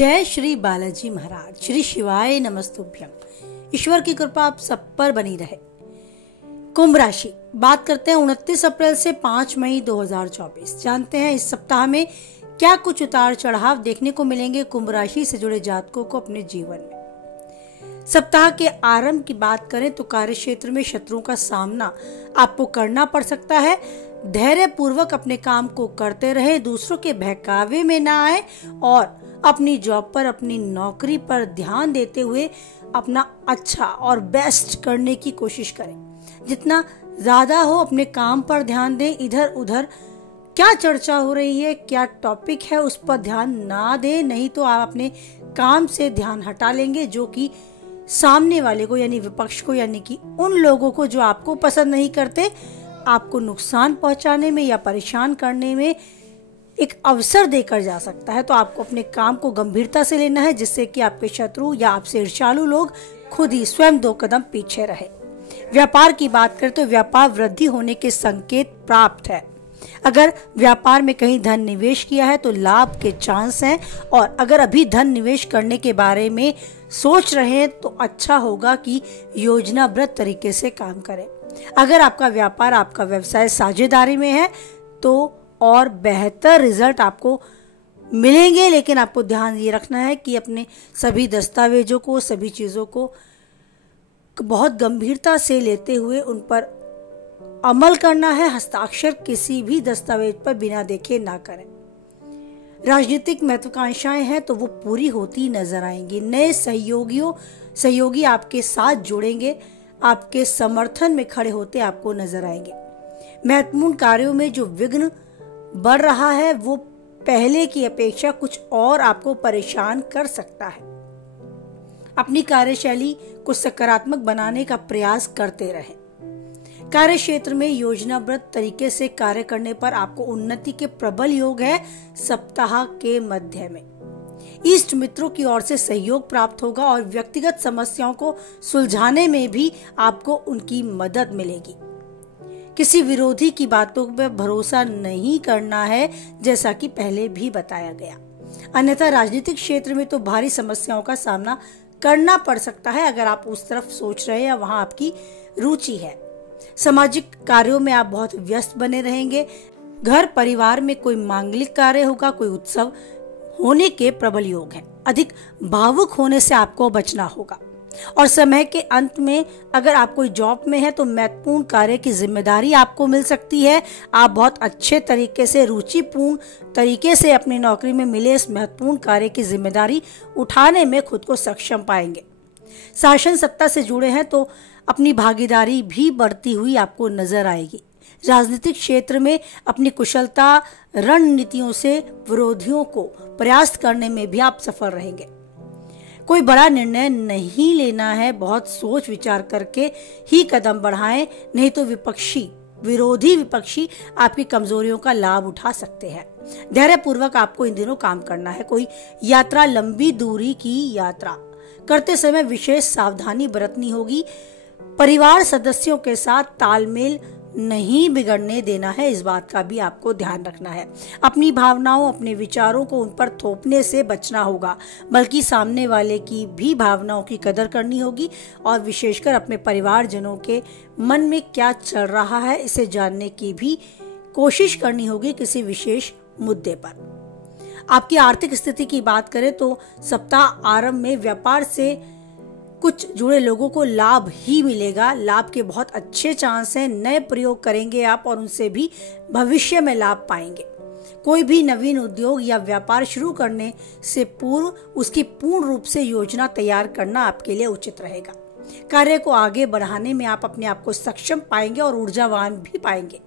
जय श्री बालाजी महाराज। श्री शिवाय नमस्तुभ्यम। ईश्वर की कृपा आप सब पर बनी रहे। कुंभ राशि, बात करते हैं 29 अप्रैल से 5 मई 2024। जानते हैं इस सप्ताह में क्या कुछ उतार चढ़ाव देखने को मिलेंगे कुंभ राशि से जुड़े जातकों को अपने जीवन में। सप्ताह के आरंभ की बात करें तो कार्य क्षेत्र में शत्रुओं का सामना आपको करना पड़ सकता है। धैर्य पूर्वक अपने काम को करते रहे, दूसरों के बहकावे में ना आए और अपनी जॉब पर, अपनी नौकरी पर ध्यान देते हुए अपना अच्छा और बेस्ट करने की कोशिश करें। जितना ज्यादा हो अपने काम पर ध्यान दें। इधर उधर क्या चर्चा हो रही है, क्या टॉपिक है, उस पर ध्यान ना दें, नहीं तो आप अपने काम से ध्यान हटा लेंगे, जो कि सामने वाले को यानी विपक्ष को, यानी कि उन लोगों को जो आपको पसंद नहीं करते, आपको नुकसान पहुंचाने में या परेशान करने में एक अवसर देकर जा सकता है। तो आपको अपने काम को गंभीरता से लेना है, जिससे कि आपके शत्रु या आपसे ईर्ष्यालु लोग खुद ही स्वयं 2 कदम पीछे रहे। व्यापार की बात करें तो व्यापार वृद्धि होने के संकेत प्राप्त है। अगर व्यापार में कहीं धन निवेश किया है तो लाभ के चांस हैं, और अगर अभी धन निवेश करने के बारे में सोच रहे हैं तो अच्छा होगा कि योजनाबद्ध तरीके से काम करें। अगर आपका व्यापार, आपका व्यवसाय साझेदारी में है तो और बेहतर रिजल्ट आपको मिलेंगे, लेकिन आपको ध्यान ये रखना है कि अपने सभी दस्तावेजों को, सभी चीज़ों को बहुत गंभीरता से लेते हुए उन पर अमल करना है। हस्ताक्षर किसी भी दस्तावेज पर बिना देखे ना करें। राजनीतिक महत्वाकांक्षाएं हैं तो वो पूरी होती नजर आएंगी। नए सहयोगी आपके साथ जुड़ेंगे, आपके समर्थन में खड़े होते आपको नजर आएंगे। महत्वपूर्ण कार्यों में जो विघ्न बढ़ रहा है वो पहले की अपेक्षा कुछ और आपको परेशान कर सकता है। अपनी कार्यशैली को सकारात्मक बनाने का प्रयास करते रहें। कार्य क्षेत्र में योजनाबद्ध तरीके से कार्य करने पर आपको उन्नति के प्रबल योग है। सप्ताह के मध्य में इष्ट मित्रों की ओर से सहयोग प्राप्त होगा और व्यक्तिगत समस्याओं को सुलझाने में भी आपको उनकी मदद मिलेगी। किसी विरोधी की बातों पर भरोसा नहीं करना है, जैसा कि पहले भी बताया गया। अन्यथा राजनीतिक क्षेत्र में तो भारी समस्याओं का सामना करना पड़ सकता है, अगर आप उस तरफ सोच रहे हैं या वहां आपकी रुचि है। सामाजिक कार्यों में आप बहुत व्यस्त बने रहेंगे। घर परिवार में कोई मांगलिक कार्य होगा, कोई उत्सव होने के प्रबल योग है। अधिक भावुक होने से आपको बचना होगा। और समय के अंत में अगर आप कोई जॉब में है तो महत्वपूर्ण कार्य की जिम्मेदारी आपको मिल सकती है। आप बहुत अच्छे तरीके से, रुचिपूर्ण तरीके से अपनी नौकरी में मिले इस महत्वपूर्ण कार्य की जिम्मेदारी उठाने में खुद को सक्षम पाएंगे। शासन सत्ता से जुड़े हैं तो अपनी भागीदारी भी बढ़ती हुई आपको नजर आएगी। राजनीतिक क्षेत्र में अपनी कुशलता, रणनीतियों से विरोधियों को परास्त करने में भी आप सफल रहेंगे। कोई बड़ा निर्णय नहीं लेना है, बहुत सोच विचार करके ही कदम बढ़ाएं, नहीं तो विरोधी विपक्षी आपकी कमजोरियों का लाभ उठा सकते हैं। धैर्य पूर्वक आपको इन दिनों काम करना है। कोई यात्रा, लंबी दूरी की यात्रा करते समय विशेष सावधानी बरतनी होगी। परिवार सदस्यों के साथ तालमेल नहीं बिगड़ने देना है, इस बात का भी आपको ध्यान रखना है। अपनी भावनाओं, अपने विचारों को उन पर थोपने से बचना होगा, बल्कि सामने वाले की भी भावनाओं की कदर करनी होगी और विशेषकर अपने परिवारजनों के मन में क्या चल रहा है इसे जानने की भी कोशिश करनी होगी किसी विशेष मुद्दे पर। आपकी आर्थिक स्थिति की बात करें तो सप्ताह आरंभ में व्यापार से कुछ जुड़े लोगों को लाभ ही मिलेगा। लाभ के बहुत अच्छे चांस हैं। नए प्रयोग करेंगे आप और उनसे भी भविष्य में लाभ पाएंगे। कोई भी नवीन उद्योग या व्यापार शुरू करने से पूर्व उसकी पूर्ण रूप से योजना तैयार करना आपके लिए उचित रहेगा। कार्य को आगे बढ़ाने में आप अपने आप को सक्षम पाएंगे और ऊर्जावान भी पाएंगे।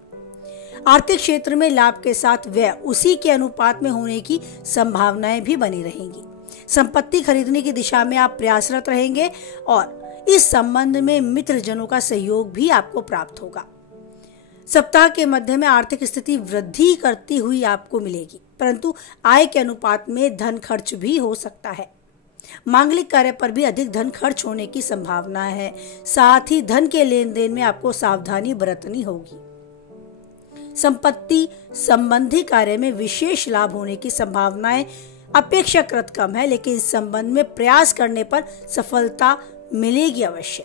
आर्थिक क्षेत्र में लाभ के साथ व्यय उसी के अनुपात में होने की संभावनाएं भी बनी रहेंगी। संपत्ति खरीदने की दिशा में आप प्रयासरत रहेंगे और इस संबंध में मित्रजनों का सहयोग भी आपको प्राप्त होगा। सप्ताह के मध्य में आर्थिक स्थिति वृद्धि करती हुई आपको मिलेगी, परंतु आय के अनुपात में धन खर्च भी हो सकता है। मांगलिक कार्य पर भी अधिक धन खर्च होने की संभावना है। साथ ही धन के लेन देन में आपको सावधानी बरतनी होगी। संपत्ति संबंधी कार्य में विशेष लाभ होने की संभावनाएं अपेक्षाकृत कम है, लेकिन इस संबंध में प्रयास करने पर सफलता मिलेगी अवश्य।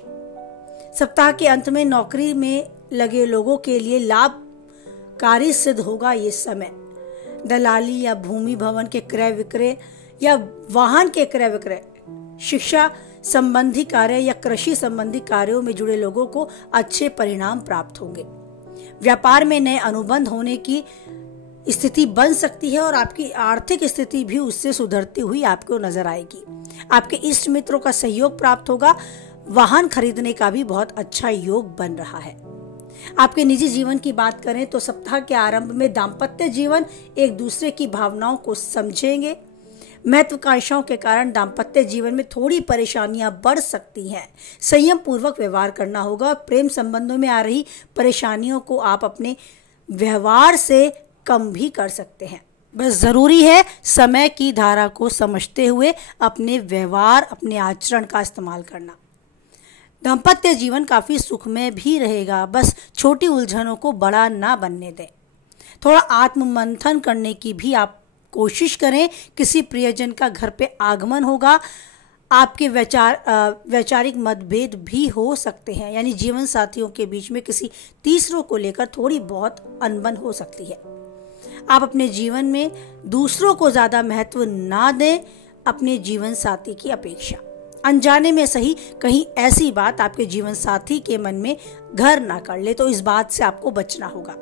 सप्ताह के अंत में नौकरी में लगे लोगों के लिए लाभकारी सिद्ध होगा ये समय। दलाली या भूमि भवन के क्रय विक्रय या वाहन के क्रय विक्रय, शिक्षा संबंधी कार्य या कृषि संबंधी कार्यों में जुड़े लोगों को अच्छे परिणाम प्राप्त होंगे। व्यापार में नए अनुबंध होने की स्थिति बन सकती है और आपकी आर्थिक स्थिति भी उससे सुधरती हुई आपको नजर आएगी। आपके इष्ट मित्रों का सहयोग प्राप्त होगा। वाहन खरीदने का भी बहुत अच्छा योग बन रहा है। आपके निजी जीवन की बात करें तो सप्ताह के आरंभ में दाम्पत्य जीवन एक दूसरे की भावनाओं को समझेंगे। महत्वाकांक्षाओं के कारण दाम्पत्य जीवन में थोड़ी परेशानियां बढ़ सकती हैं। संयम पूर्वक व्यवहार करना होगा। प्रेम संबंधों में आ रही परेशानियों को आप अपने व्यवहार से कम भी कर सकते हैं। बस जरूरी है समय की धारा को समझते हुए अपने व्यवहार, अपने आचरण का इस्तेमाल करना। दाम्पत्य जीवन काफी सुखमय भी रहेगा। बस छोटी उलझनों को बड़ा ना बनने दें। थोड़ा आत्ममंथन करने की भी आप कोशिश करें। किसी प्रियजन का घर पे आगमन होगा। आपके वैचारिक मतभेद भी हो सकते हैं, यानी जीवन साथियों के बीच में किसी तीसरों को लेकर थोड़ी बहुत अनबन हो सकती है। आप अपने जीवन में दूसरों को ज्यादा महत्व ना दें अपने जीवन साथी की अपेक्षा। अनजाने में सही कहीं ऐसी बात आपके जीवन साथी के मन में घर ना कर ले, तो इस बात से आपको बचना होगा।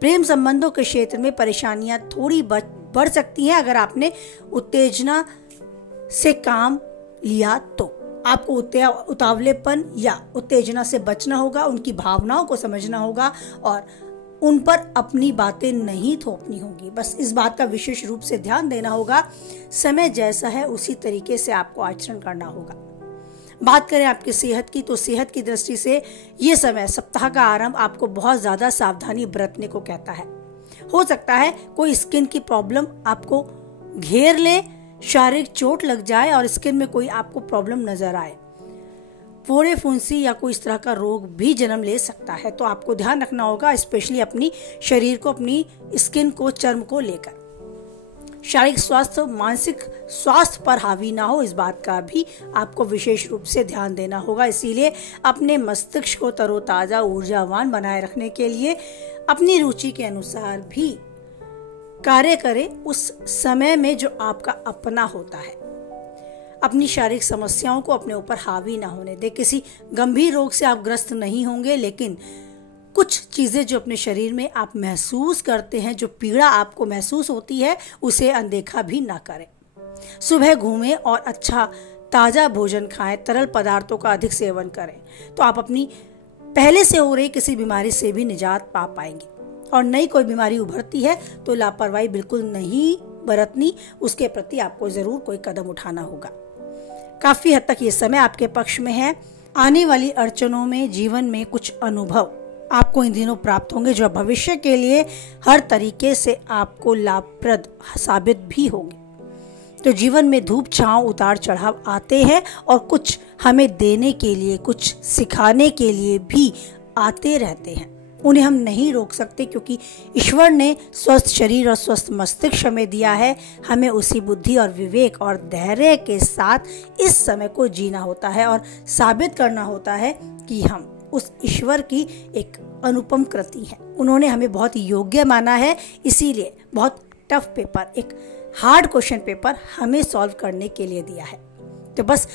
प्रेम संबंधों के क्षेत्र में परेशानियां थोड़ी बढ़ सकती हैं। अगर आपने उत्तेजना से काम लिया तो आपको उतावलेपन या उत्तेजना से बचना होगा। उनकी भावनाओं को समझना होगा और उन पर अपनी बातें नहीं थोपनी होगी। बस इस बात का विशेष रूप से ध्यान देना होगा। समय जैसा है उसी तरीके से आपको आचरण करना होगा। बात करें आपकी सेहत की, तो सेहत की दृष्टि से ये समय, सप्ताह का आरंभ आपको बहुत ज्यादा सावधानी बरतने को कहता है। हो सकता है कोई स्किन की प्रॉब्लम आपको घेर ले, शारीरिक चोट लग जाए और स्किन में कोई आपको प्रॉब्लम नजर आए। फोड़े फुंसी या कोई इस तरह का रोग भी जन्म ले सकता है, तो आपको ध्यान रखना होगा, स्पेशली अपनी शरीर को, अपनी स्किन को, चर्म को लेकर। शारीरिक स्वास्थ्य मानसिक स्वास्थ्य पर हावी ना हो, इस बात का भी आपको विशेष रूप से ध्यान देना होगा। इसीलिए अपने मस्तिष्क को तरोताजा, ऊर्जावान बनाए रखने के लिए अपनी रुचि के अनुसार भी कार्य करें उस समय में जो आपका अपना होता है। अपनी शारीरिक समस्याओं को अपने ऊपर हावी ना होने दे। किसी गंभीर रोग से आप ग्रस्त नहीं होंगे, लेकिन कुछ चीजें जो अपने शरीर में आप महसूस करते हैं, जो पीड़ा आपको महसूस होती है, उसे अनदेखा भी ना करें। सुबह घूमें और अच्छा ताजा भोजन खाएं। तरल पदार्थों का अधिक सेवन करें तो आप अपनी पहले से हो रही किसी बीमारी से भी निजात पा पाएंगे। और नई कोई बीमारी उभरती है तो लापरवाही बिल्कुल नहीं बरतनी, उसके प्रति आपको जरूर कोई कदम उठाना होगा। काफी हद तक ये समय आपके पक्ष में है। आने वाली अड़चनों में जीवन में कुछ अनुभव आपको इन दिनों प्राप्त होंगे, जो भविष्य के लिए हर तरीके से आपको लाभप्रद साबित भी होंगे। तो जीवन में धूप छांव, उतार चढ़ाव आते हैं और कुछ हमें देने के लिए, कुछ सिखाने के लिए भी आते रहते हैं। उन्हें हम नहीं रोक सकते, क्योंकि ईश्वर ने स्वस्थ शरीर और स्वस्थ मस्तिष्क हमें दिया है। हमें उसी बुद्धि और विवेक और धैर्य के साथ इस समय को जीना होता है और साबित करना होता है कि हम उस ईश्वर की एक अनुपम कृति है। उन्होंने हमें बहुत योग्य माना है, इसीलिए बहुत टफ पेपर, एक हार्ड क्वेश्चन पेपर हमें सॉल्व करने के लिए दिया है। तो बस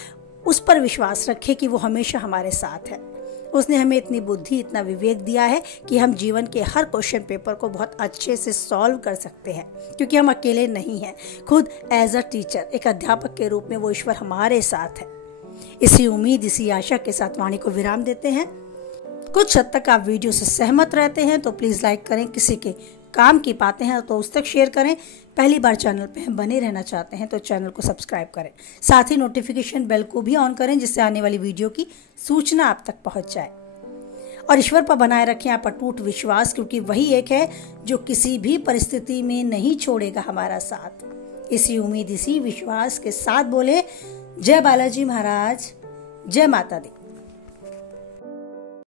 उस पर विश्वास रखें कि वो हमेशा हमारे साथ है। उसने हमें इतनी बुद्धि, इतना विवेक दिया है कि हम जीवन के हर क्वेश्चन पेपर को बहुत अच्छे से सॉल्व कर सकते हैं, क्योंकि हम अकेले नहीं हैं। खुद एज अ टीचर, एक अध्यापक के रूप में वो ईश्वर हमारे साथ है। इसी उम्मीद, इसी आशा के साथ वाणी को विराम देते हैं। कुछ हद तक आप वीडियो से सहमत रहते हैं तो प्लीज़ लाइक करें। किसी के काम की पाते हैं तो उस तक शेयर करें। पहली बार चैनल पे बने रहना चाहते हैं तो चैनल को सब्सक्राइब करें। साथ ही नोटिफिकेशन बेल को भी ऑन करें, जिससे आने वाली वीडियो की सूचना आप तक पहुंच जाए। और ईश्वर पर बनाए रखें आप अटूट विश्वास, क्योंकि वही एक है जो किसी भी परिस्थिति में नहीं छोड़ेगा हमारा साथ। इसी उम्मीद, इसी विश्वास के साथ बोले जय बालाजी महाराज, जय माता दी।